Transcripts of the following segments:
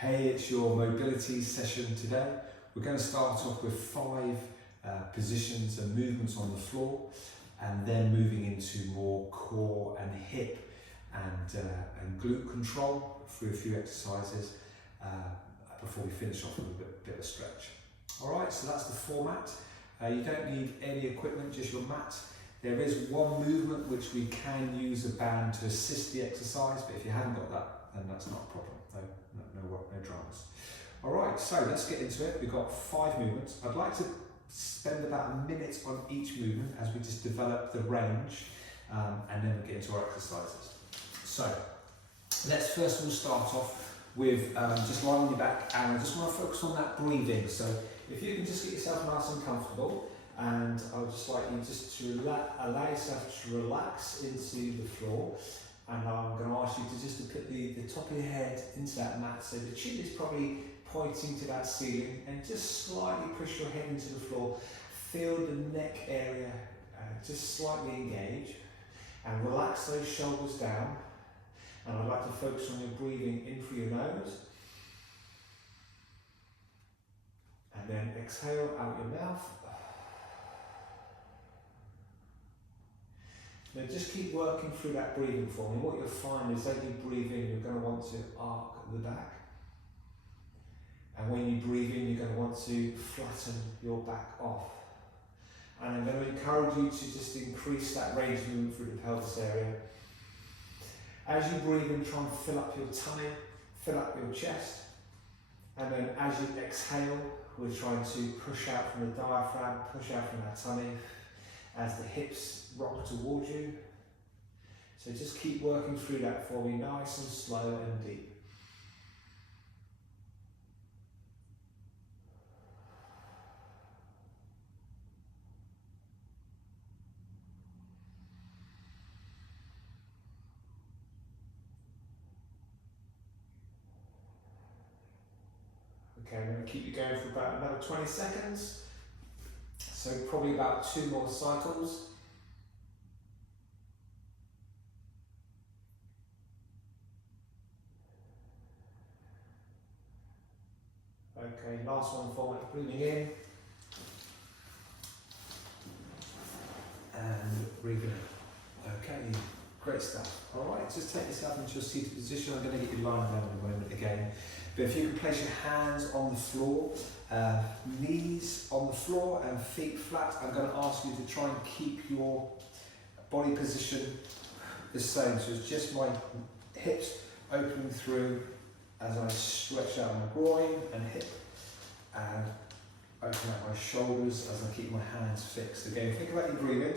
Hey, it's your mobility session today. We're going to start off with 5 positions and movements on the floor, and then moving into more core and hip and glute control through a few exercises before we finish off with a bit of stretch. Alright, so that's the format. You don't need any equipment, just your mat. There is one movement which we can use a band to assist the exercise, but if you haven't got that, then that's not a problem. No dramas. Alright, so let's get into it. We've got 5 movements. I'd like to spend about a minute on each movement as we just develop the range, and then we'll get into our exercises. So let's first of all start off with just lying on your back, and I just want to focus on that breathing. So if you can just get yourself nice and comfortable, and I would just like you just to allow yourself to relax into the floor. And I'm going to ask you to just put the top of your head into that mat, so the chin is probably pointing to that ceiling, and just slightly push your head into the floor. Feel the neck area just slightly engage, and relax those shoulders down. And I'd like to focus on your breathing in through your nose, and then exhale out your mouth. Now just keep working through that breathing for me. What you'll find is that you breathe in, you're going to want to arc the back. And when you breathe in, you're going to want to flatten your back off. And I'm going to encourage you to just increase that range of movement through the pelvis area. As you breathe in, try and fill up your tummy, fill up your chest. And then as you exhale, we're trying to push out from the diaphragm, push out from that tummy, as the hips rock towards you. So just keep working through that for me, nice and slow and deep. Okay, I'm going to keep you going for about another 20 seconds. So probably about 2 more cycles. Okay, last one for me, breathing in and breathing out. Okay, great stuff. Alright, just take yourself into a seated position. I'm going to get you lying down in a moment again. But if you can place your hands on the floor, knees on the floor and feet flat, I'm going to ask you to try and keep your body position the same. So it's just my hips opening through as I stretch out my groin and hip, and open out my shoulders as I keep my hands fixed. Again, think about your breathing.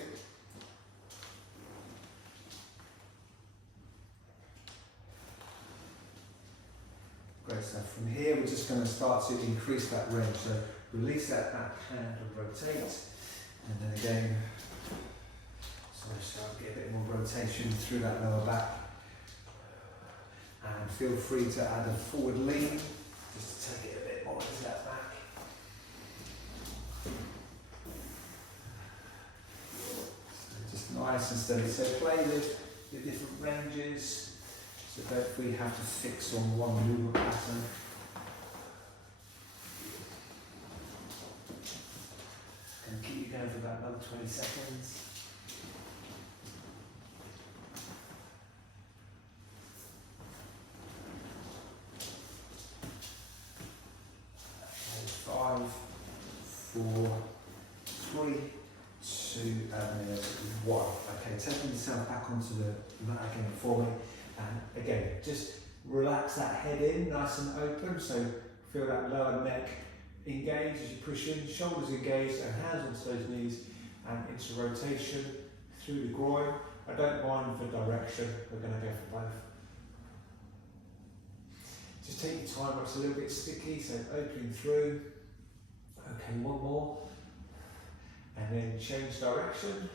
Great stuff. From here, we're just going to start to increase that range. So release that back hand and rotate, and then again, so start to get a bit more rotation through that lower back. And feel free to add a forward lean, just to take it a bit more into that back. So just nice and steady. So play with the different ranges, so don't we have to fix on one movement pattern. And keep you going for about another 20 seconds. 5, 4, 3, 2, and then 1. Okay, taking yourself back onto the mat again for me. And again, just relax that head in, nice and open. So feel that lower neck engage as you push in, shoulders engaged, and hands onto those knees, and into rotation through the groin. I don't mind for direction, we're going to go for both. Just take your time, it's a little bit sticky, so opening through. Okay, one more, and then change direction.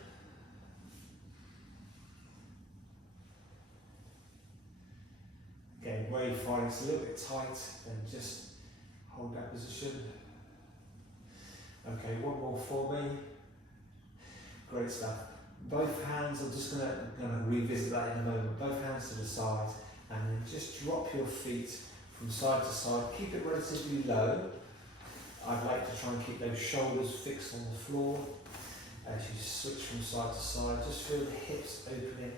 Again, where you find it's a little bit tight, then just hold that position. Okay, one more for me. Great stuff. Both hands, I'm just going to revisit that in a moment. Both hands to the side, and then just drop your feet from side to side. Keep it relatively low. I'd like to try and keep those shoulders fixed on the floor. As you switch from side to side, just feel the hips opening.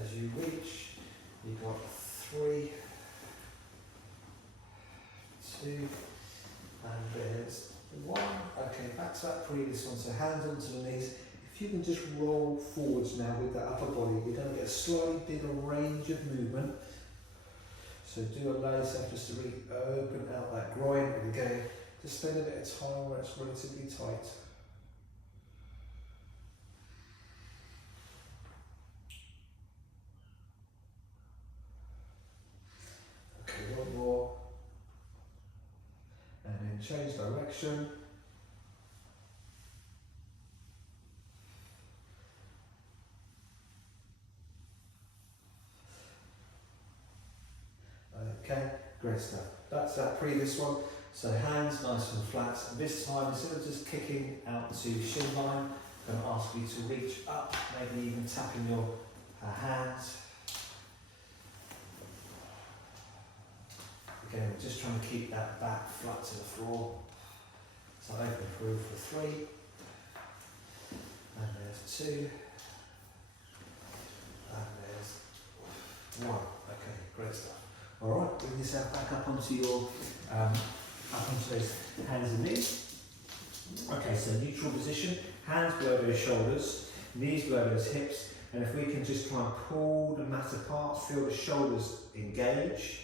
As you reach, you've got 3, 2, and there's 1. Okay, back to that previous one. So hands onto the knees. If you can just roll forwards now with that upper body, you're going to get a slightly bigger range of movement. So do allow yourself just to really open out that groin, and again, just spend a bit of time where it's relatively tight. Okay, one more. And then change direction. Okay, great stuff. That's that previous one. So hands nice and flat. And this time, instead of just kicking out to shin line, I'm going to ask you to reach up, maybe even tapping your hands. Again, we're just trying to keep that back flat to the floor. So open through for 3. And there's 2. And there's 1. Okay, great stuff. All right, bring yourself back up onto your, up onto those hands and knees. Okay, so neutral position, hands below those shoulders, knees below those hips, and if we can just try and pull the mat apart, feel the shoulders engage,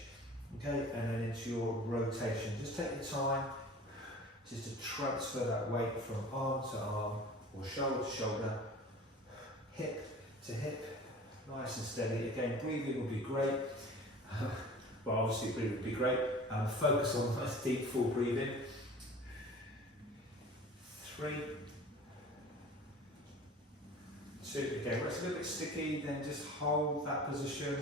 okay, and then into your rotation. Just take your time, just to transfer that weight from arm to arm, or shoulder to shoulder, hip to hip, nice and steady. Again, breathing will be great. Well, obviously breathing would be great. Focus on nice deep full breathing. 3, 2, again, where it's a little bit sticky, then just hold that position.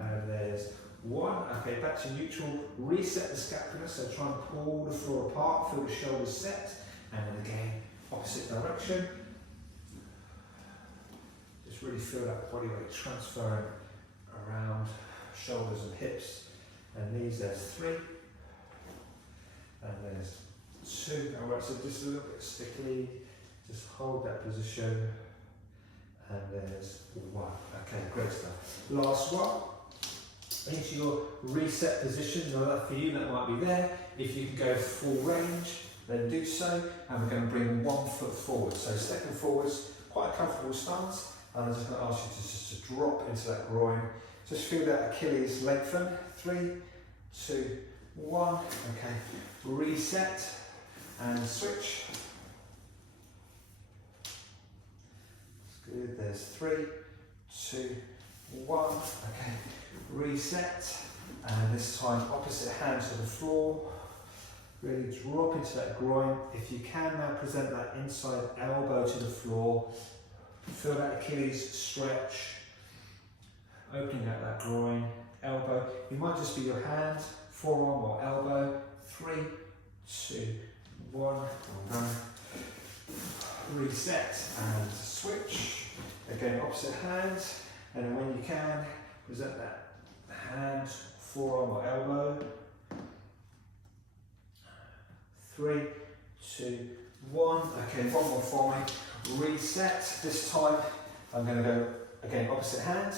And there's 1, okay, back to neutral. Reset the scapula, so try and pull the floor apart, feel the shoulders set. And then again, opposite direction. Just really feel that body weight transferring around shoulders and hips and knees. There's 3, and there's 2. Alright, so just a little bit sticky, just hold that position, and there's 1. Okay, great stuff. Last one, into your reset position. Now that for you, that might be there. If you can go full range, then do so, and we're going to bring 1 foot forward. So stepping forwards, quite a comfortable stance, and I'm just going to ask you to drop into that groin. Just feel that Achilles lengthen. 3, 2, 1. Okay, reset and switch. That's good. There's 3, 2, 1. Okay, reset. And this time opposite hand to the floor. Really drop into that groin. If you can now present that inside elbow to the floor. Feel that Achilles stretch. Opening out that groin, elbow. You might just be your hand, forearm or elbow. 3, 2, 1. Reset and switch. Again, opposite hand. And then when you can, present that hand, forearm or elbow. 3, 2, 1. Okay, one more for me. Reset. This time I'm going to go again opposite hand.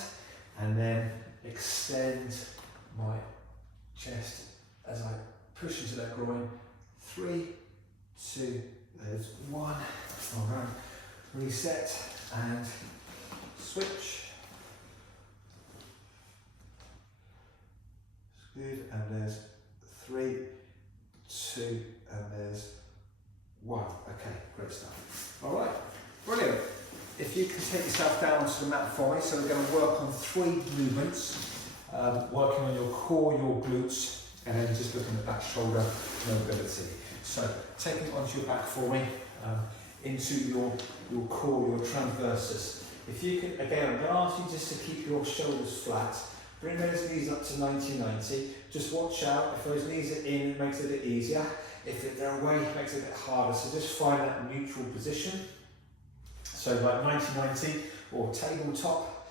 And then extend my chest as I push into that groin. 3, 2, there's 1. All right. Reset and switch. It's good. And there's 3, 2, and there's 1. Okay, great stuff. All right, brilliant. If you can take yourself down to the mat for me, so we're going to work on 3 movements, working on your core, your glutes, and then just looking at that shoulder mobility. So taking it onto your back for me, into your core, your transversus. If you can, again, I'm going to ask you just to keep your shoulders flat. Bring those knees up to 90-90. Just watch out, if those knees are in, it makes it a bit easier. If they're away, it makes it a bit harder. So just find that neutral position. So like 90-90 or tabletop.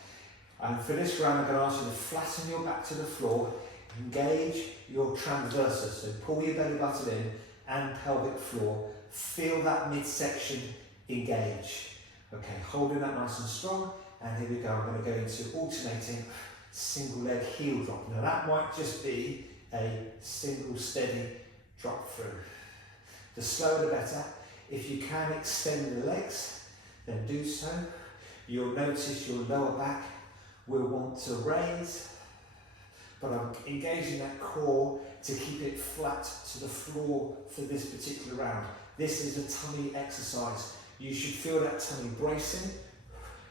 And for this round, I'm going to ask you to flatten your back to the floor, engage your transversus, so pull your belly button in and pelvic floor, feel that midsection engage. Okay, holding that nice and strong, and here we go. I'm going to go into alternating single leg heel drop. Now that might just be a single steady drop through. The slower the better. If you can extend the legs, then do so. You'll notice your lower back will want to raise, but I'm engaging that core to keep it flat to the floor for this particular round. This is a tummy exercise. You should feel that tummy bracing.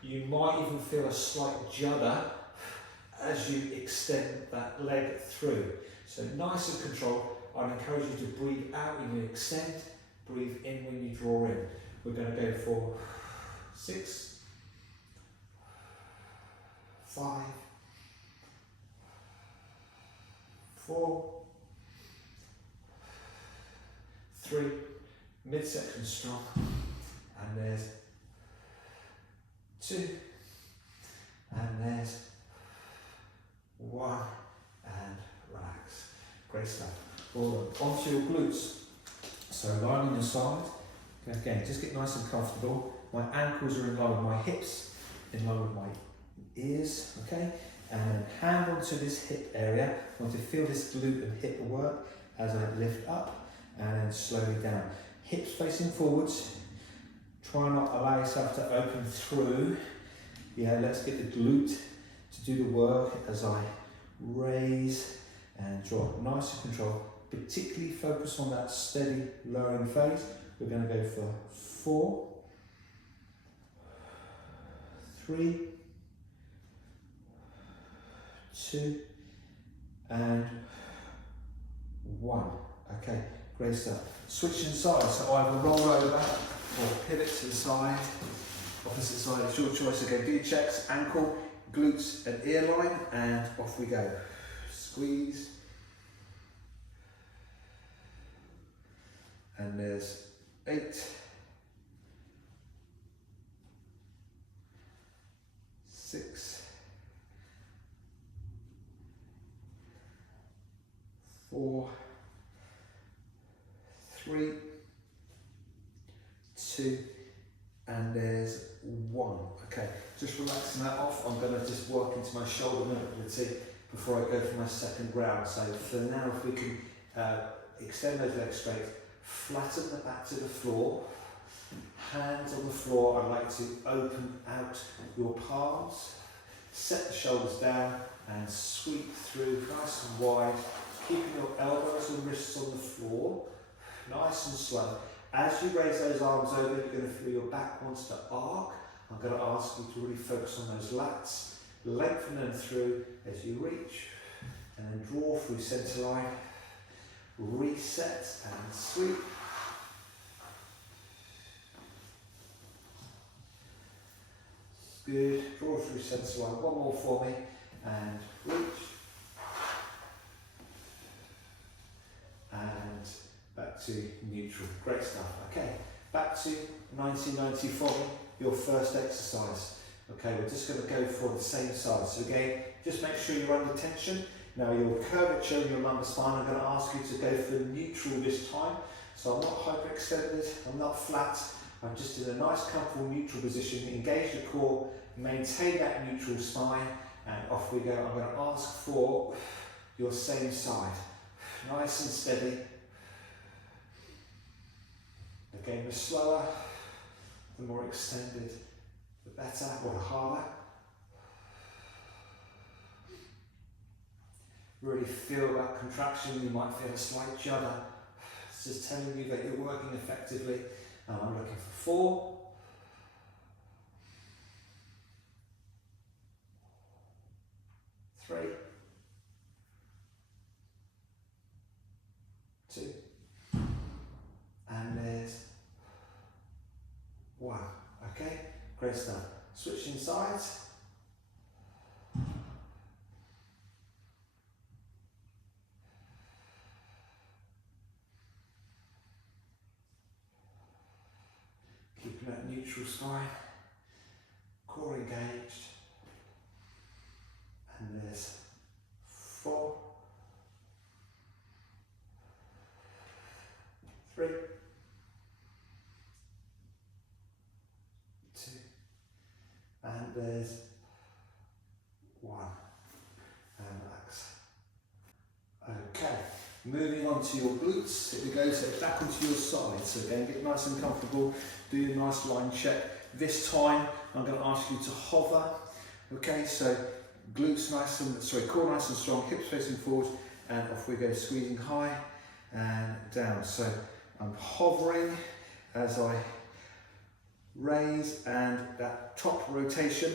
You might even feel a slight judder as you extend that leg through. So nice and controlled. I'd encourage you to breathe out when you extend, breathe in when you draw in. We're going to go for 6, 5, 4, 3, midsection strong, and there's 2, and there's 1, and relax. Great stuff. All onto your glutes. So lying on your side. Again, just get nice and comfortable. My ankles are in line with my hips, in line with my ears, okay? And then hand onto this hip area. I want to feel this glute and hip work as I lift up and then slowly down. Hips facing forwards. Try not to allow yourself to open through. Yeah, let's get the glute to do the work as I raise and drop. Nice and controlled. Particularly focus on that steady lowering phase. We're going to go for 4, 3, 2, and 1. Okay, great stuff. Switching sides, so either roll over or pivot to the side. Opposite side, it's your choice. Again, do your checks, ankle, glutes, and ear line, and off we go. Squeeze. And there's 8, 6, 4, 3, 2, and there's 1. Okay, just relaxing that off. I'm going to just work into my shoulder mobility before I go for my second round. So for now, if we can extend those legs straight, flatten the back to the floor, hands on the floor. I'd like to open out your palms, set the shoulders down and sweep through nice and wide, keeping your elbows and wrists on the floor, nice and slow. As you raise those arms over, you're going to feel your back wants to arc. I'm going to ask you to really focus on those lats, lengthen them through as you reach, and then draw through centre line. Reset and sweep. Good. Draw through centre line. One more for me. And reach. And back to neutral. Great stuff. Okay. Back to 1994, your first exercise. Okay, we're just going to go for the same side. So again, just make sure you're under tension. Now your curvature in your lumbar spine, I'm going to ask you to go for neutral this time. So I'm not hyperextended, I'm not flat, I'm just in a nice comfortable neutral position. Engage the core, maintain that neutral spine, and off we go. I'm going to ask for your same side. Nice and steady. Again, the slower, the more extended, the better or the harder. Really feel that contraction. You might feel a slight judder. It's just telling you that you're working effectively. And I'm looking for 4, 3, 2, and there's 1. Okay, great stuff. Switching sides. Keeping that neutral spine, core engaged. and there's 4, 3, 2, and there's 1, and relax. Okay, moving on to your glutes. Here we go, so back onto your side. So again, get nice and comfortable, do a nice line check. This time, I'm going to ask you to hover. Okay, so glutes nice and, core nice and strong, hips facing forward, and off we go, squeezing high and down. So I'm hovering as I raise, and that top rotation,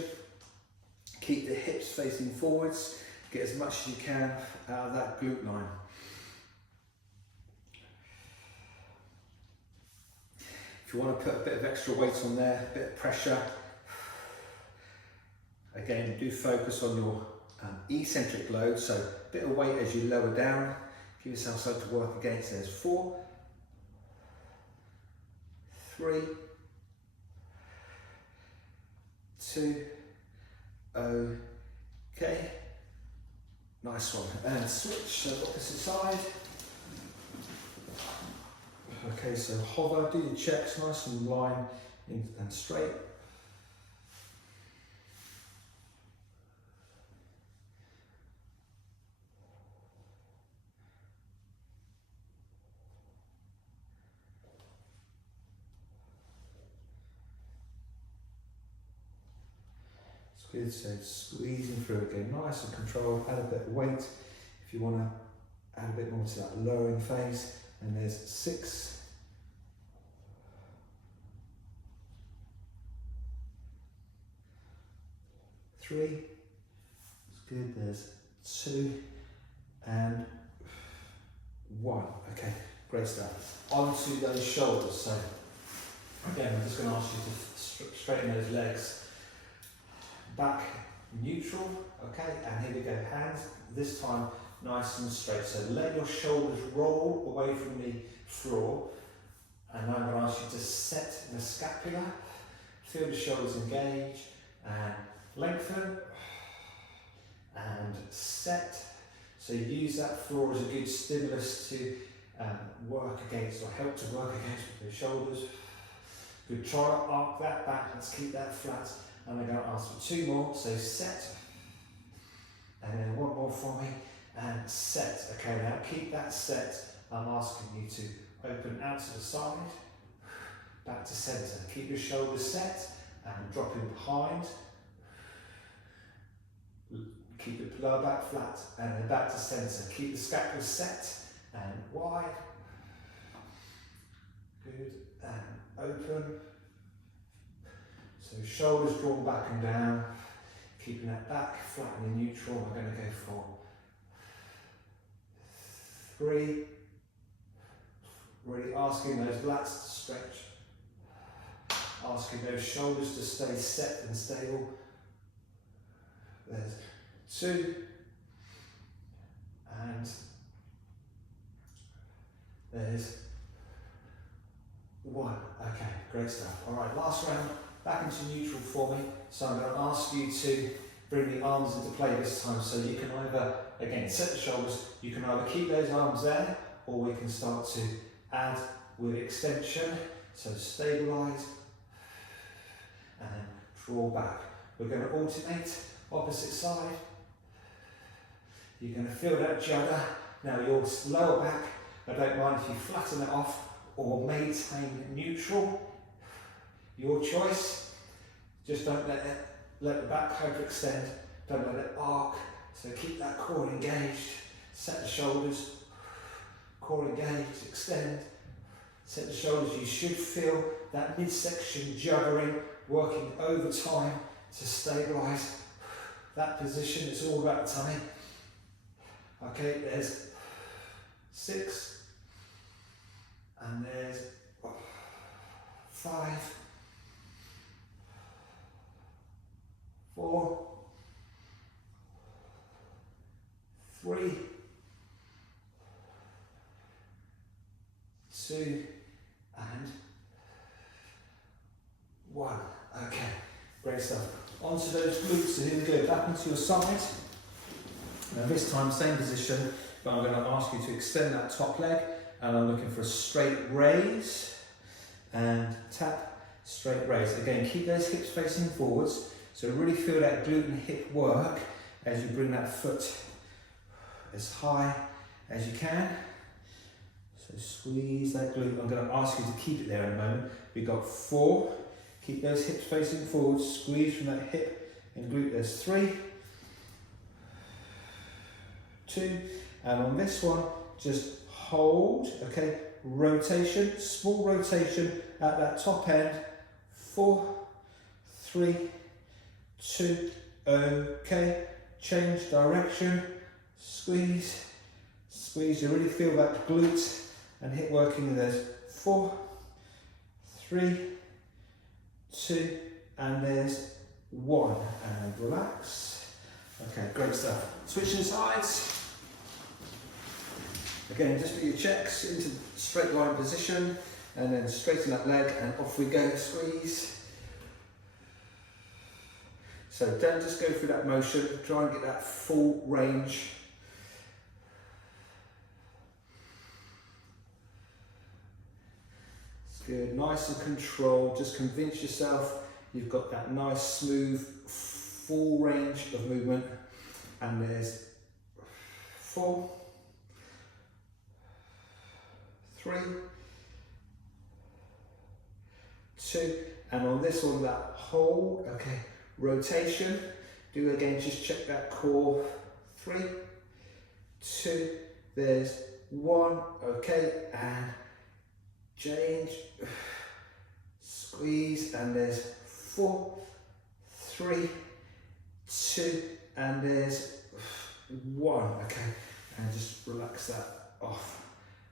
keep the hips facing forwards, get as much as you can out of that glute line. If you want to put a bit of extra weight on there, a bit of pressure, again, do focus on your eccentric load, so a bit of weight as you lower down, give yourself something to work against. There's 4, 3, 2, okay, nice one, and switch, so opposite side. Okay, so hover, do your checks nice and line and straight. Good, so squeezing through again, nice and controlled, add a bit of weight if you want to add a bit more to that lowering phase, and there's 6, 3, it's good, there's 2, and 1, okay, great stuff. Onto those shoulders, so again, I'm just going to ask you to straighten those legs. Back neutral, okay, and here we go, hands, this time nice and straight, so let your shoulders roll away from the floor, and now I'm going to ask you to set the scapula, feel the shoulders engage, and lengthen, and set, so use that floor as a good stimulus to work against, or help to work against with the shoulders. Good, try to arc that back, let's keep that flat. And I'm going to ask for 2 more, so set, and then 1 more for me, and set. Okay, now keep that set. I'm asking you to open out to the side, back to centre. Keep your shoulders set, and dropping behind. Keep the lower back flat, and then back to centre. Keep the scapula set, and wide. Good, and open. So shoulders drawn back and down, keeping that back flat and neutral. I'm going to go for 3, really asking those lats to stretch, asking those shoulders to stay set and stable. There's 2, and there's 1. Okay, great stuff. All right, last round. Back into neutral for me, so I'm going to ask you to bring the arms into play this time, so you can either, again, set the shoulders, you can either keep those arms there, or we can start to add with extension, so stabilise, and draw back. We're going to alternate, opposite side, you're going to feel that jugger. Now your lower back, I don't mind if you flatten it off, or maintain neutral. Your choice, just don't let the back hyperextend, don't let it arc, so keep that core engaged, set the shoulders, core engaged, extend, set the shoulders. You should feel that midsection juggling, working over time to stabilise that position. It's all about the tummy. Okay, there's 6, and there's 5, 4, 3, 2, and 1. Okay, great stuff. Onto those glutes, so here we go, back into your side. Now this time, same position, but I'm going to ask you to extend that top leg, and I'm looking for a straight raise, and tap, straight raise. Again, keep those hips facing forwards, so really feel that glute and hip work as you bring that foot as high as you can. So squeeze that glute. I'm going to ask you to keep it there in a moment. We've got 4, keep those hips facing forwards, squeeze from that hip and glute. There's 3, 2, and on this one, just hold, okay, rotation, small rotation at that top end, 4, 3, 2, okay, change direction, squeeze, squeeze, you really feel that glute and hip working. There's 4, 3, 2, and there's 1, and relax. Okay, great stuff. Switching sides. Again, just put your checks into straight line position, and then straighten that leg, and off we go, squeeze. So don't just go through that motion, try and get that full range. It's good, nice and controlled, just convince yourself you've got that nice, smooth, full range of movement. And there's 4, 3, 2, and on this one, that hold, okay, rotation, do again, just check that core, 3, 2, there's 1, okay, and change, squeeze, and there's 4, 3, 2, and there's 1, okay, and just relax that off.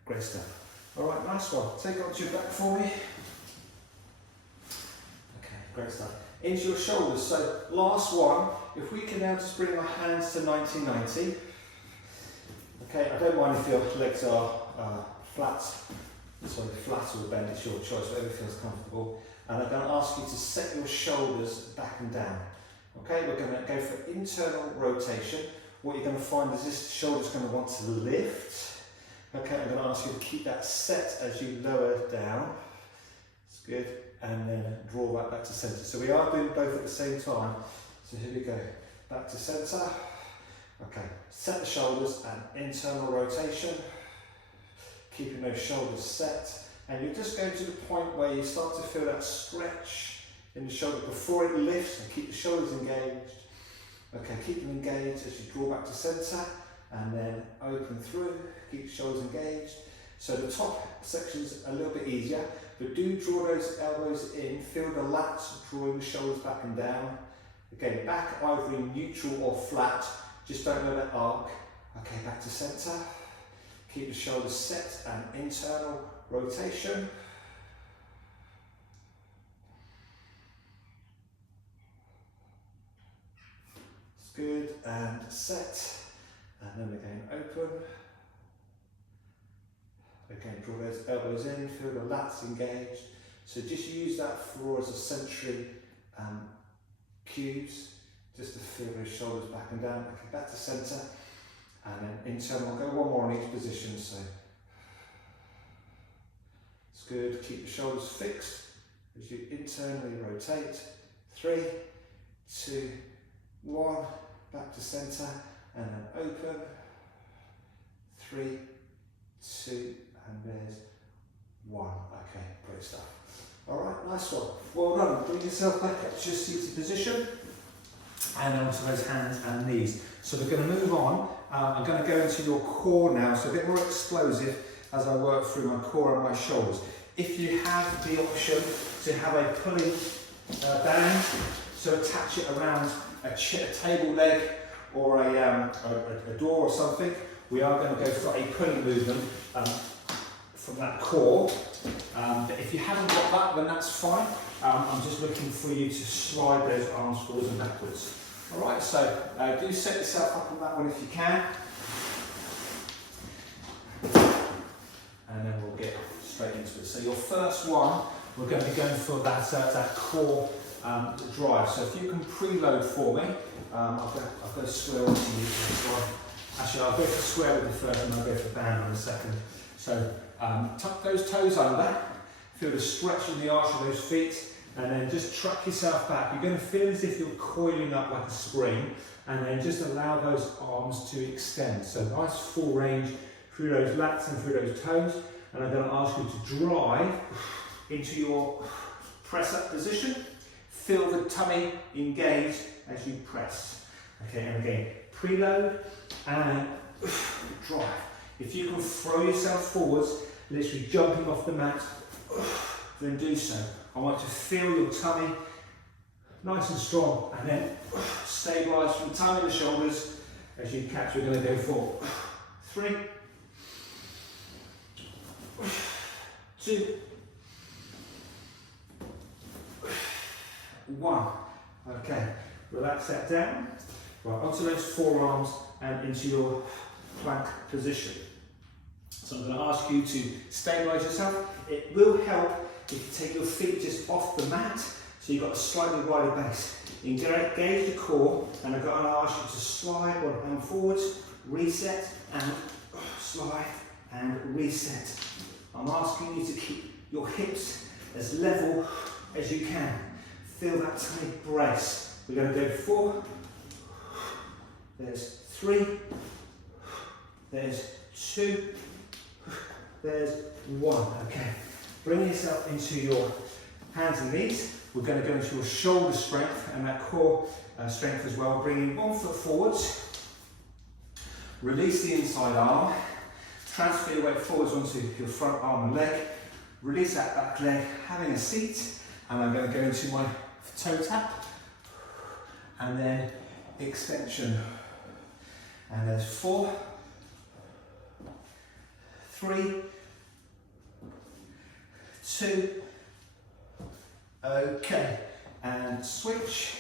Great stuff. All right, nice one. Take onto your back for me. Okay, great stuff. Into your shoulders. So last one, if we can now just bring our hands to 90-90. Okay, I don't mind if your legs are flat, flat or bent, it's your choice, whatever feels comfortable. And I'm going to ask you to set your shoulders back and down. Okay, we're going to go for internal rotation. What you're going to find is this shoulder's going to want to lift. Okay, I'm going to ask you to keep that set as you lower down. It's good. And then draw that back to centre. So we are doing both at the same time. So here we go. Back to centre. Okay, set the shoulders and internal rotation. Keeping those shoulders set. And you just go to the point where you start to feel that stretch in the shoulder before it lifts, and keep the shoulders engaged. Okay, keep them engaged as you draw back to centre, and then open through, keep the shoulders engaged. So the top section's a little bit easier, but do draw those elbows in, feel the lats drawing the shoulders back and down. Again, back either in neutral or flat, just don't let it arc. Okay, back to centre, keep the shoulders set and internal rotation. It's good, and set. And then again, open. Again, draw those elbows in, feel the lats engaged. So just use that floor as a sensory cues, just to feel those shoulders back and down. Okay, back to centre. And then internal, go one more in each position. So it's good, keep the shoulders fixed as you internally rotate. 3, 2, 1, back to centre. And then open, 3, 2, and there's 1. Okay, great stuff. All right, nice one. Well done. Bring yourself back up to your seated position, and onto those hands and knees. So we're going to move on. I'm going to go into your core now, so a bit more explosive as I work through my core and my shoulders. If you have the option to have a pulley band, so attach it around a table leg, or a door or something, we are going to go for a pulling movement from that core. But if you haven't got that, then that's fine. I'm just looking for you to slide those arms forwards and backwards. All right, so do set yourself up on that one if you can. And then we'll get straight into it. So your first one, we're going to be going for that core drive. So if you can preload for me, I've got to swear onto you for this one. Actually, I'll go for square with the first and I'll go for band on the second. So tuck those toes under, feel the stretch in the arch of those feet, and then just truck yourself back. You're going to feel as if you're coiling up like a spring, and then just allow those arms to extend. So nice full range through those lats and through those toes. And I'm going to ask you to drive into your press up position. Feel the tummy engage as you press. Okay, and again, preload and drive. If you can throw yourself forwards, literally jumping off the mat, then do so. I want to feel your tummy nice and strong, and then stabilise from the tummy and the shoulders as you catch. We're going to go for 3, 2, 1. Okay, relax that down. Right, onto those forearms and into your plank position. So I'm going to ask you to stabilise yourself. It will help if you take your feet just off the mat, so you've got a slightly wider base. Engage the core, and I'm going to ask you to slide one hand forwards, reset, and slide and reset. I'm asking you to keep your hips as level as you can. Feel that tummy brace. We're going to go 4, there's 3, there's 2, there's 1. Okay, bring yourself into your hands and knees. We're going to go into your shoulder strength and that core strength as well. Bringing 1 foot forwards, release the inside arm, transfer your weight forwards onto your front arm and leg, release that back leg, having a seat, and I'm going to go into my toe tap, and then extension. And there's 4, 3, 2, okay, and switch,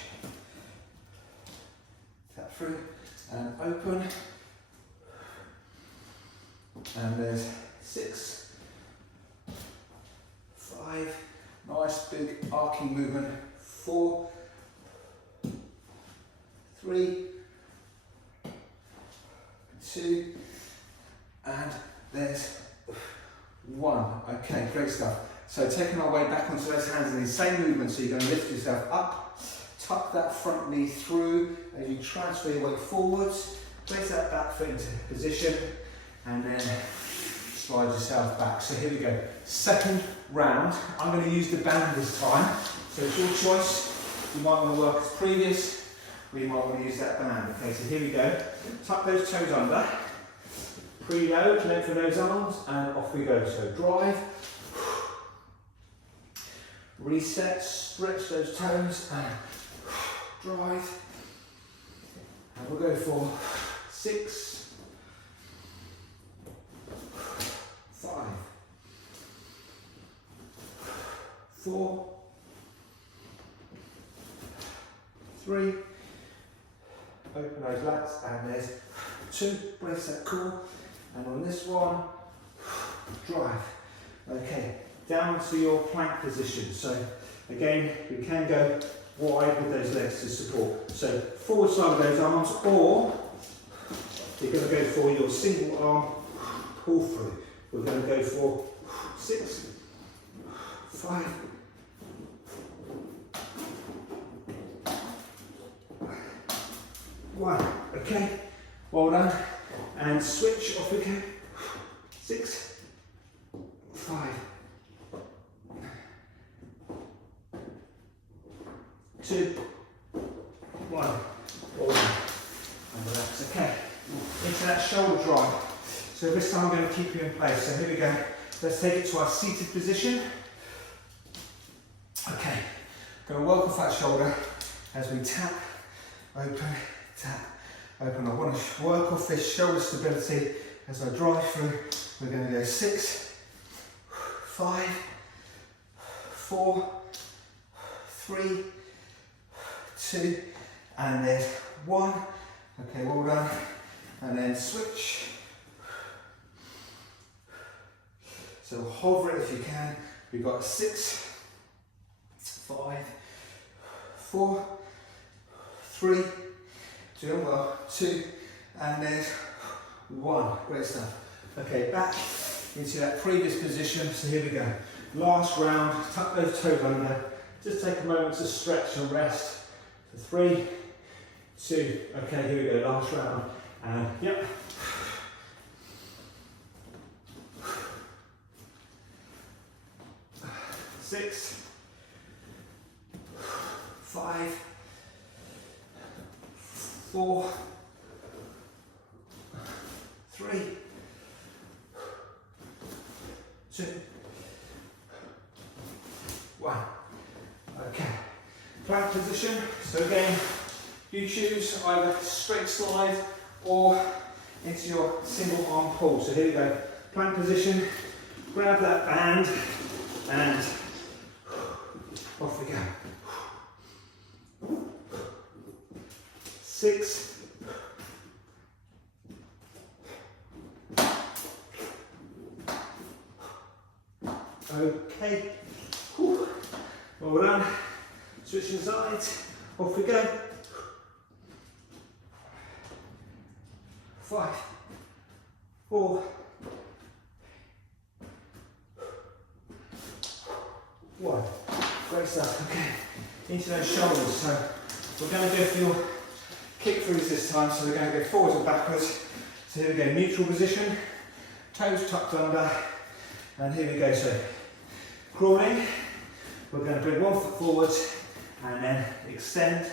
tap through and open, and there's 6, 5, nice big arcing movement, 4, 3, 2, and there's 1. Okay, great stuff. So taking our way back onto those hands and knees, same movement, so you're going to lift yourself up, tuck that front knee through as you transfer your weight forwards, place that back foot into position, and then slide yourself back. So here we go. Second round. I'm going to use the band this time, so it's your choice. You might want to work as previous, or you might want to use that band. Okay, so here we go. Tuck those toes under, preload, lengthen those arms, and off we go. So drive, reset, stretch those toes, and drive. And we'll go for 6, 5, 4, 3, open those lats, and there's 2, brace that core, and on this one, drive. Okay, down to your plank position. So again, we can go wide with those legs to support. So forward side of those arms, or you're going to go for your single arm pull through. We're going to go for 6, 5, 1. Okay, well done. And switch, off we go. 6, 5, 2, 1. All done. And relax. Okay, into that shoulder drive. So this time I'm going to keep you in place. So here we go. Let's take it to our seated position. Okay, going to work off that shoulder as we tap, open, tap, open. I want to work off this shoulder stability as I drive through. We're going to go 6, 5, 4, 3, 2, and there's 1. Okay, well done. And then switch. So hover it if you can. We've got 6, 5, 4, 3, doing well, 2, and there's 1. Great stuff. Okay, back into that previous position. So here we go. Last round, tuck those toes under. Just take a moment to stretch and rest. So 3, 2, okay, here we go, last round. And yep. 6, 5, 4, 3, 2, 1. Okay, plank position. So again, you choose either straight slide or into your single arm pull. So here we go, plank position, grab that band and off we go. 6, 'Okay, whew. Well done. Switching sides, off we go. 5, 4, 1. Great stuff. Okay, into those shoulders. So we're going to go for your kick throughs this time. So we're going to go forwards and backwards. So here we go, neutral position, toes tucked under, and here we go. So crawling, we're going to bring 1 foot forwards and then extend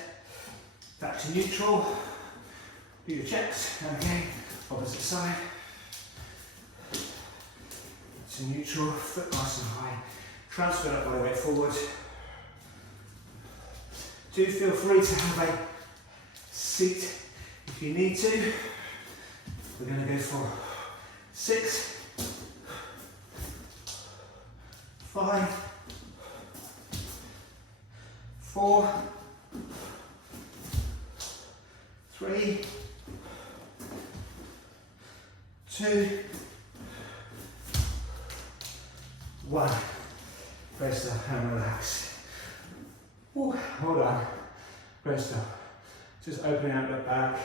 back to neutral. Do your checks, and again, opposite side. To neutral, foot nice and high. Transfer that by the way forward. Do feel free to have a seat if you need to. We're going to go for 6, 5, 4, 3, 2, 1. Great stuff, and relax. Ooh, hold on. Great stuff. Just opening out the back,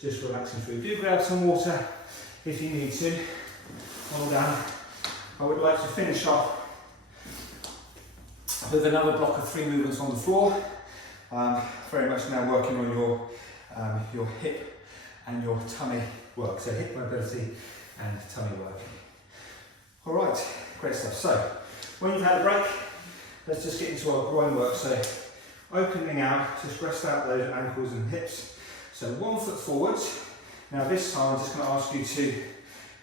just relaxing through. Do grab some water if you need to. Hold on. I would like to finish off with another block of 3 movements on the floor. Very much now working on your hip and your tummy work. So hip mobility and tummy work. All right, great stuff. So when you've had a break, let's just get into our groin work. So opening out, just rest out those ankles and hips. So 1 foot forwards. Now this time I'm just going to ask you to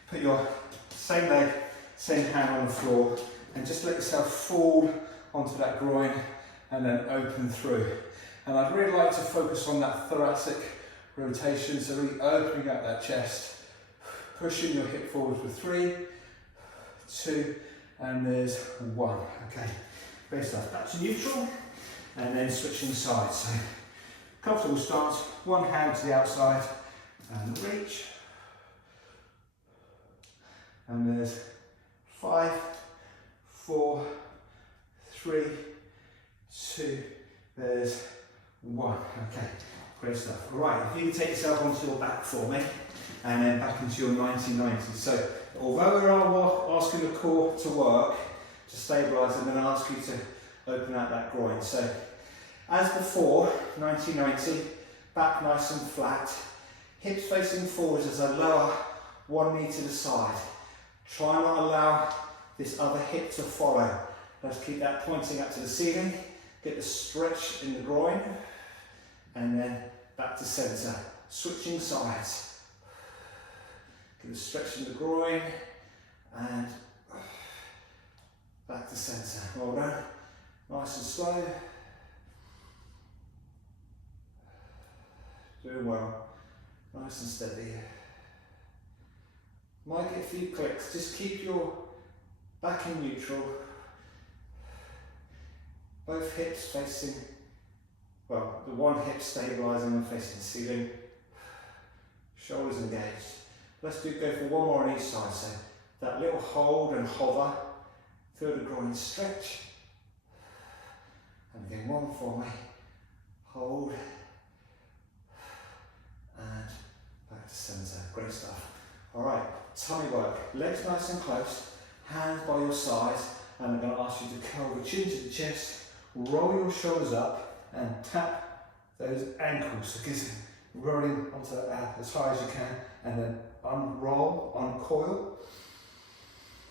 put your same leg, same hand on the floor and just let yourself fall onto that groin and then open through. And I'd really like to focus on that thoracic rotation, so really opening out that chest, pushing your hip forward for 3, 2, and there's 1. Okay, great stuff. Back to neutral, and then switching sides. So comfortable stance, 1 hand to the outside, and reach. And there's 5, 4, 3, 2, there's 1. Okay, great stuff. All right, if you can take yourself onto your back for me, and then back into your 90-90. So although we are asking the core to work, to stabilise, and then ask you to open out that groin. So as before, 90-90, back nice and flat, hips facing forwards as I lower 1 knee to the side. Try not allow this other hip to follow. Let's keep that pointing up to the ceiling, get the stretch in the groin, and then back to centre. Switching sides. Get the stretch in the groin, and back to centre. Well done. Nice and slow. Doing well. Nice and steady. Might get a few clicks. Just keep your back in neutral. Both hips facing, well, the one hip stabilising and facing the ceiling. Shoulders engaged. Let's go for 1 more on each side. So that little hold and hover. Feel the groin stretch. And again, 1 for me. Hold. And back to centre. Great stuff. All right, tummy work. Legs nice and close, hands by your sides, and I'm going to ask you to curl the chin to the chest, roll your shoulders up, and tap those ankles. So keep rolling onto as high as you can, and then unroll, uncoil,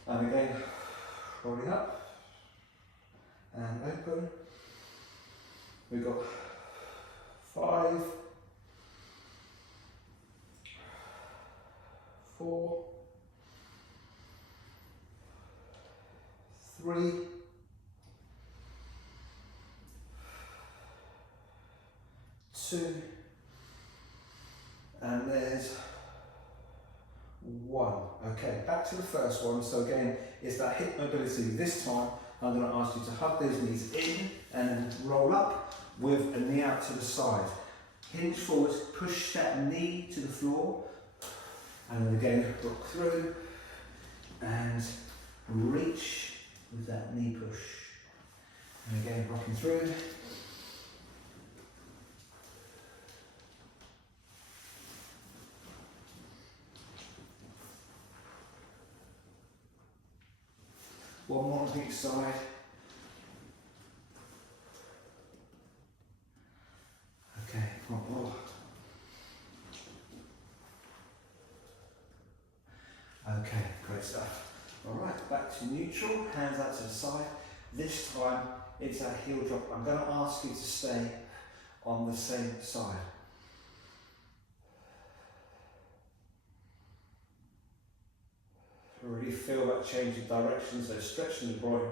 and again, rolling up, and open. We've got 5, 4, 3, 2, and there's 1. Okay, back to the first one. So again, it's that hip mobility. This time, I'm going to ask you to hug those knees in and roll up with a knee out to the side. Hinge forward, push that knee to the floor, and then again, rock through and reach with that knee push. And again, rocking through. One more on each side. Okay, one more. Okay, great stuff. All right, back to neutral, hands out to the side. This time, it's a heel drop. I'm going to ask you to stay on the same side. Really feel that change of direction, so stretching the groin,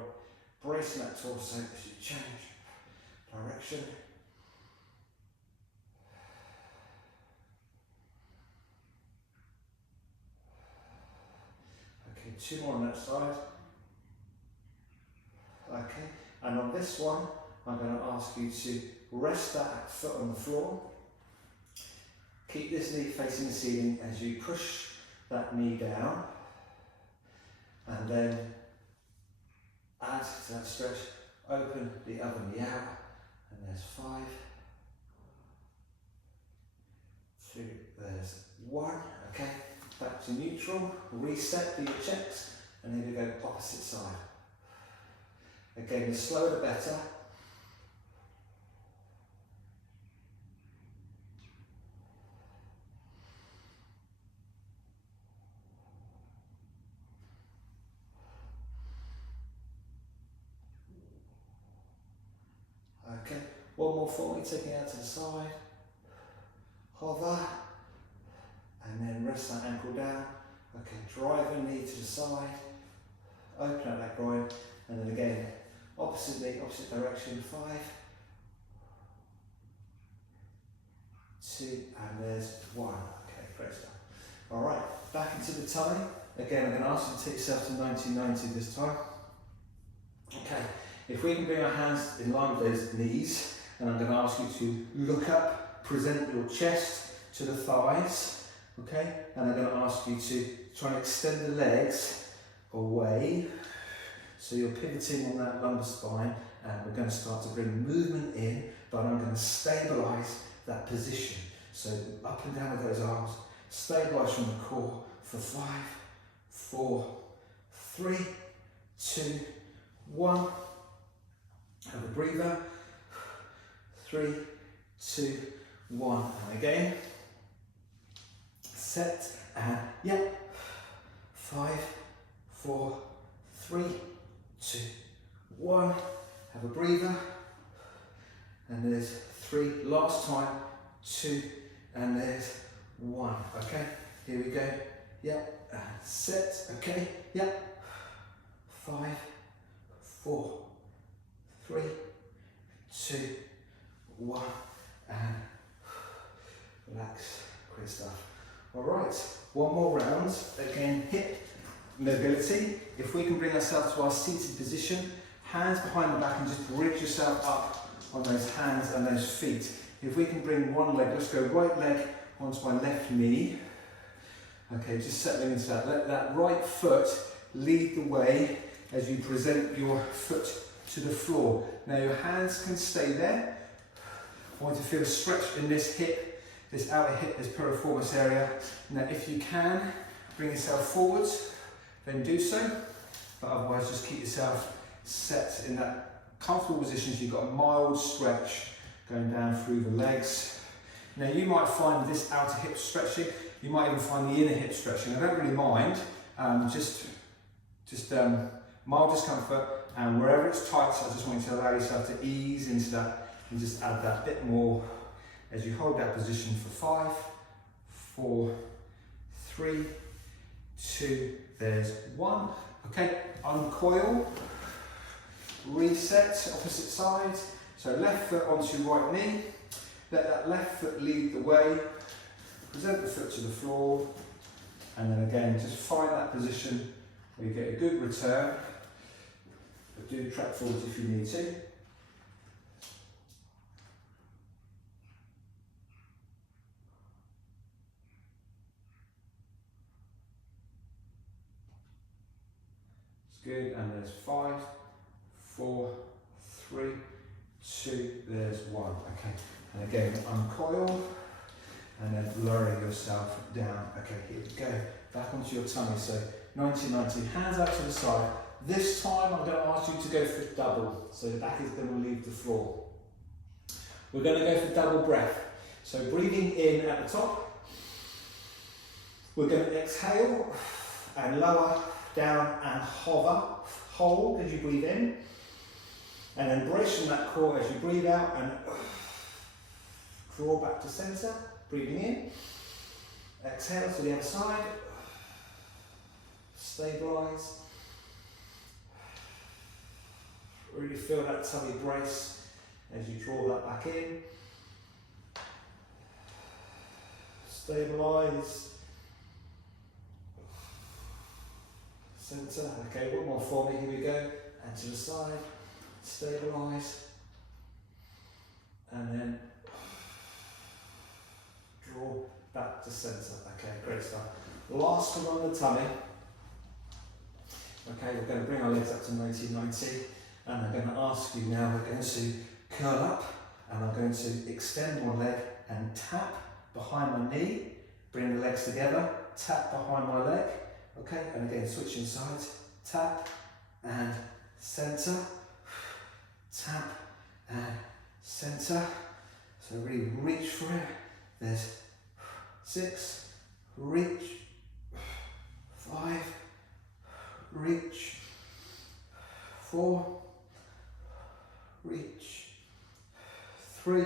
bracing that torso as you change direction. Okay, 2 more on that side. Okay, and on this one, I'm going to ask you to rest that foot on the floor. Keep this knee facing the ceiling as you push that knee down. And then add to that stretch, open the other knee out, and there's 5, 2, there's 1, okay, back to neutral, reset, do your checks, and here we go, opposite side. Again, the slower the better. Okay, one more for me, taking it out to the side, hover, and then rest that ankle down. Okay, drive your knee to the side, open up that groin, and then again, opposite knee, opposite direction, 5, 2, and there's 1. Okay, great stuff. All right, back into the tummy. Again, I'm going to ask you to take yourself to 1990 this time. Okay. If we can bring our hands in line with those knees, and I'm going to ask you to look up, present your chest to the thighs, okay? And I'm going to ask you to try and extend the legs away, so you're pivoting on that lumbar spine, and we're going to start to bring movement in, but I'm going to stabilise that position. So up and down with those arms, stabilise from the core for 5, 4, 3, 2, 1. Have a breather. 3, 2, 1. And again. Set and yep. 5, 4, 3, 2, 1. Have a breather. And there's 3. Last time. 2. And there's 1. Okay. Here we go. Yep. And set. Okay. Yep. 5, 4, 3, 2, 1, and relax. Great stuff. All right, one more round. Again, hip mobility. If we can bring ourselves to our seated position, hands behind the back, and just bridge yourself up on those hands and those feet. If we can bring one leg, let's go right leg onto my left knee. Okay, just settling into that. Let that right foot lead the way as you present your foot to the floor. Now your hands can stay there. I want you to feel a stretch in this hip, this outer hip, this piriformis area. Now if you can, bring yourself forwards, then do so. But otherwise just keep yourself set in that comfortable position so you've got a mild stretch going down through the legs. Now you might find this outer hip stretching, you might even find the inner hip stretching. I don't really mind, just mild discomfort, and wherever it's tight, so I just want you to allow yourself to ease into that and just add that bit more as you hold that position for 5, 4, 3, 2, there's 1. Okay, uncoil, reset, opposite side. So left foot onto right knee, let that left foot lead the way, present the foot to the floor, and then again, just find that position where you get a good return, but do track forwards if you need to. Good, and there's 5, 4, 3, 2, there's 1. Okay, and again, uncoil, and then lower yourself down. Okay, here we go, back onto your tummy. So 90-90, hands out to the side. This time I'm going to ask you to go for double, so the back is going to leave the floor. We're going to go for double breath. So breathing in at the top, we're going to exhale and lower down and hover, hold as you breathe in, and then brace from that core as you breathe out and draw back to center, breathing in, exhale to the other side, stabilize, really feel that tummy brace as you draw that back in, stabilize, center. Okay, one more for me, here we go, and to the side, stabilize, and then draw back to center. Okay, great stuff. Last one on the tummy. Okay, we're going to bring our legs up to 90-90, and I'm going to ask you now, we're going to curl up, and I'm going to extend one leg and tap behind my knee, bring the legs together, tap behind my leg. Okay, and again, switching sides, tap and center, tap and center. So really reach for it. There's 6, reach, 5, reach, 4, reach, 3,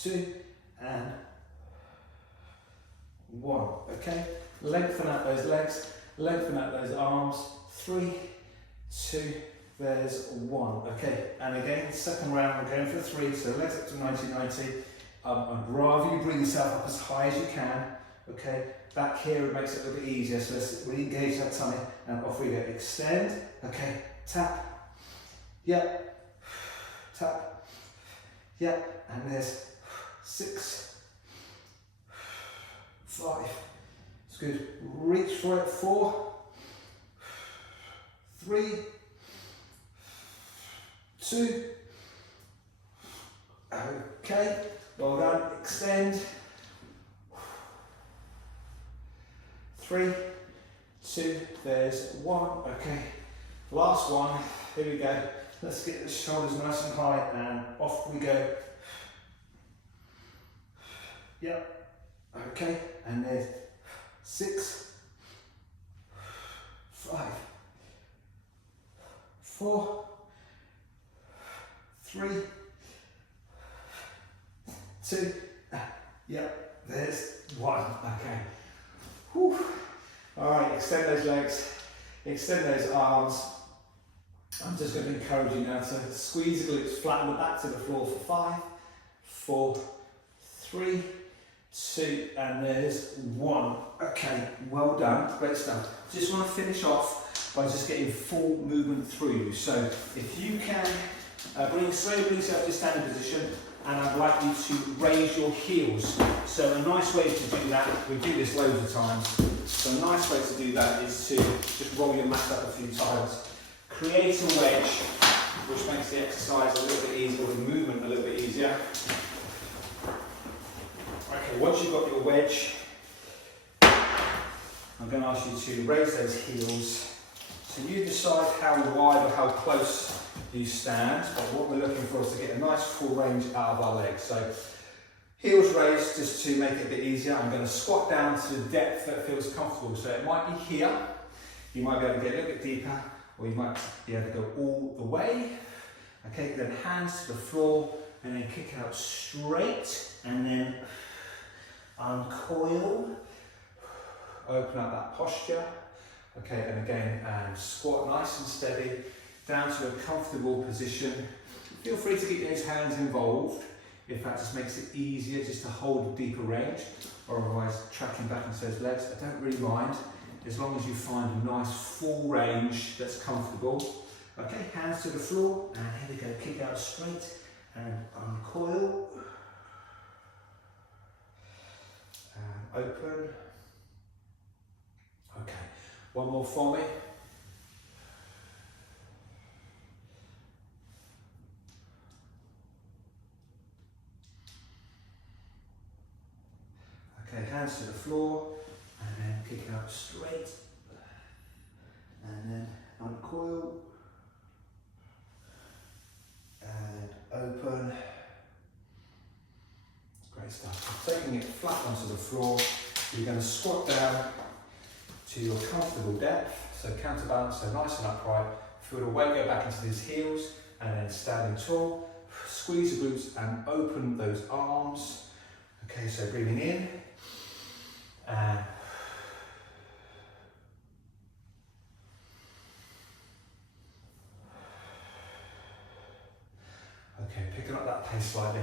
2, and 1. Okay, lengthen out those legs, lengthen out those arms. 3, 2, there's 1. Okay, and again, second round, we're going for 3, so legs up to 90-90. I'd rather you bring yourself up as high as you can. Okay, back here it makes it a little bit easier, so let's re-engage that tummy, and off we go. Extend, okay, tap, yep, tap, yep, and there's 6, 5, it's good, reach for it, 4, 3, 2, okay, well done, extend, 3, 2, there's 1, okay, last one, here we go, let's get the shoulders nice and high, and off we go, yep. Okay, and there's 6, 5, 4, 3, 2, yep, there's 1. Okay. Whew. All right, extend those legs, extend those arms. I'm just going to encourage you now to squeeze the glutes, flatten the back to the floor for 5, 4, 3, 2, and there's 1. Okay, well done, great stuff. Just want to finish off by just getting full movement through you. So if you can bring yourself to standing position, and I'd like you to raise your heels. So a nice way to do that, we do this loads of times, so a nice way to do that is to just roll your mat up a few times. Create a wedge, which makes the exercise a little bit easier, or the movement a little bit easier. Okay, but once you've got your wedge, I'm going to ask you to raise those heels. So you decide how wide or how close you stand, but what we're looking for is to get a nice full range out of our legs. So heels raised just to make it a bit easier. I'm going to squat down to the depth that feels comfortable. So it might be here, you might be able to get a little bit deeper, or you might be able to go all the way. Okay, then hands to the floor, and then kick out straight, and then uncoil, open up that posture. Okay, and again, squat nice and steady, down to a comfortable position. Feel free to get those hands involved if that just makes it easier just to hold a deeper range, or otherwise tracking back into those legs. I don't really mind, as long as you find a nice full range that's comfortable. Okay, hands to the floor, and here we go, kick out straight, and uncoil, and open. Okay, one more for me. Okay, hands to the floor, and then kick out straight, and then uncoil, and open. Great stuff. Taking it flat onto the floor, you're going to squat down to your comfortable depth, so counterbalance, so nice and upright. Feel the weight go back into these heels, and then standing tall. Squeeze the glutes and open those arms. Okay, so breathing in, and okay, picking up that pace slightly,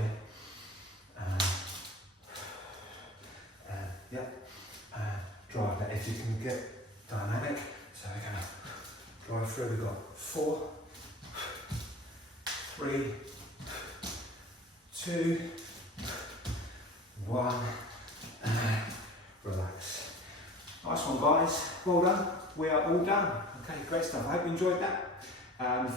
and drive that if you can get dynamic. So we're going to drive through. We've got 4, 3, 2, 1, and relax. Nice one, guys. Well done. We are all done. Okay, great stuff. I hope you enjoyed that.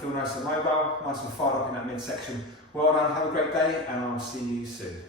Feel nice and mobile, nice and fired up in that midsection. Well done. Have a great day, and I'll see you soon.